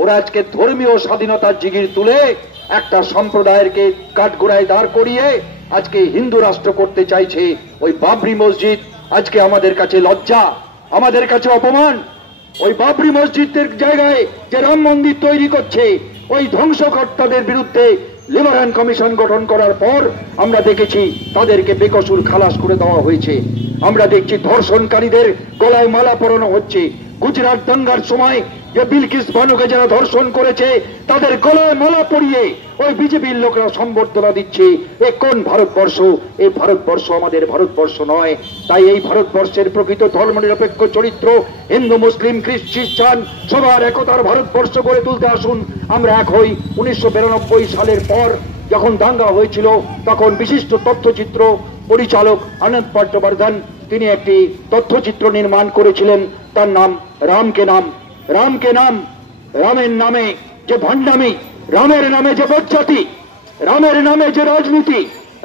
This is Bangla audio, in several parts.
ওরা আজকে ধর্মীয় স্বাধীনতার জিগির তুলে একটা সম্প্রদায়েরকে কাঠগড়ায় দাঁড় করিয়ে আজকে হিন্দু রাষ্ট্র করতে চাইছে। ওই বাবরি মসজিদ আজকে আমাদের কাছে লজ্জা, আমাদের কাছে অপমান। ওই বাবরি মসজিদের জায়গায় যে রাম মন্দির তৈরি করছে, ওই ধ্বংসকর্তাদের বিরুদ্ধে লিবারেশন কমিশন গঠন করার পর আমরা দেখেছি তাদেরকে বেকসুর খালাস করে দেওয়া হয়েছে। আমরা দেখছি ধর্ষণকারীদের গলায় মালা পরানো হচ্ছে। গুজরাট দাঙ্গার সময় যে বিলকিস বানুকে যারা ধর্ষণ করেছে তাদের গলায় মালা পরিয়ে ওই বিজেপির লোকরা সম্বর্ধনা দিচ্ছে। এ কোন ভারতবর্ষ? এই ভারতবর্ষ আমাদের ভারতবর্ষ নয়। তাই এই ভারতবর্ষের প্রকৃত ধর্মনিরপেক্ষ চরিত্র হিন্দু, মুসলিম, খ্রিস্টান সবার একতার ভারতবর্ষ গড়ে তুলতে আসুন। আমরা এক হই। 1992 সালের পর যখন দাঙ্গা হয়েছিল তখন বিশিষ্ট তথ্যচিত্র পরিচালক আনন্দ পটবর্ধন তিনি একটি তথ্যচিত্র নির্মাণ করেছিলেন, তার নাম রামকে নাম। রামকে নাম, রামের নামে যে ভণ্ডামি, রামের নামে যে বজ্জাতি, রামের নামে যে রাজনীতি,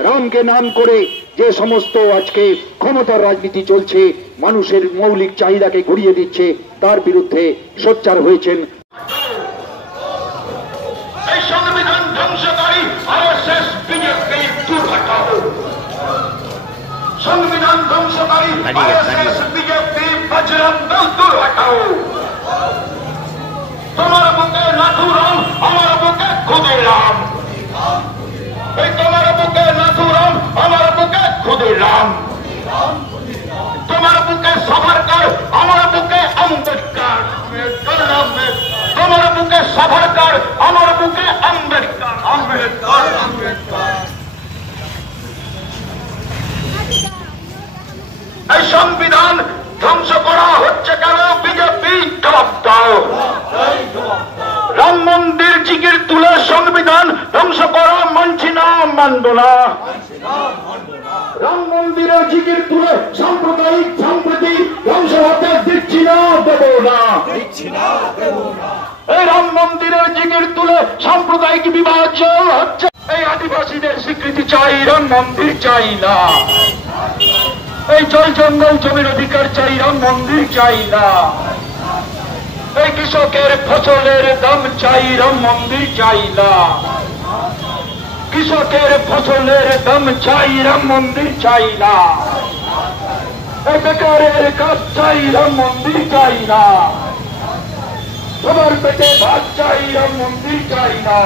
রামকে নাম করে যে সমস্ত আজকে ক্ষমতার রাজনীতি চলছে, মানুষের মৌলিক চাহিদাকে ঘুরিয়ে দিচ্ছে, তার বিরুদ্ধে সোচ্চার হয়েছেন। সংবিধান ধ্বংসকারী আরএসএস বিজেপি দূর হটাও। সংবিধান ধ্বংসকারী আরএসএস বিজেপি বজরং দল দূর হটাও। তোমার বুকে নাথুরাম, আমার বুকে ক্ষুদিরাম। এই তোমার বুকে নাথুরাম, আমার বুকে ক্ষুদিরাম। তোমার বুকে সাভারকর, আমার বুকে আম্বেদকর। তোমার বুকে সাভারকর, আমার বুকে আম্বেদকর। আম্বেদকর, আম্বেদকর। এই সংবিধান ধ্বংস করা হচ্ছে কেন? বিজেপি জবাব দাও। রাম মন্দির জিগির তুলে সংবিধান ধ্বংস করা মানছি না, মানব না। রাম মন্দিরের জিগির তুলে সাম্প্রদায়িক সম্প্রীতি ধ্বংস হতে দিচ্ছি না, দেব না। এই রাম মন্দিরের জিগির তুলে সাম্প্রদায়িক বিভাজন হচ্ছে। এই আদিবাসীদের স্বীকৃতি চাই, রাম মন্দির চাই না। এই জল জঙ্গল জমির অধিকার চাই, রাম মন্দির চাই না। এই কৃষকের ফসলের দাম চাই, রাম মন্দির চাই না। কৃষকের ফসলের দাম চাই, রাম মন্দির চাই না। এই বেকারের কাজ চাই, রাম মন্দির চাই না। সবার পেটে ভাত চাই, রাম মন্দির চাই না।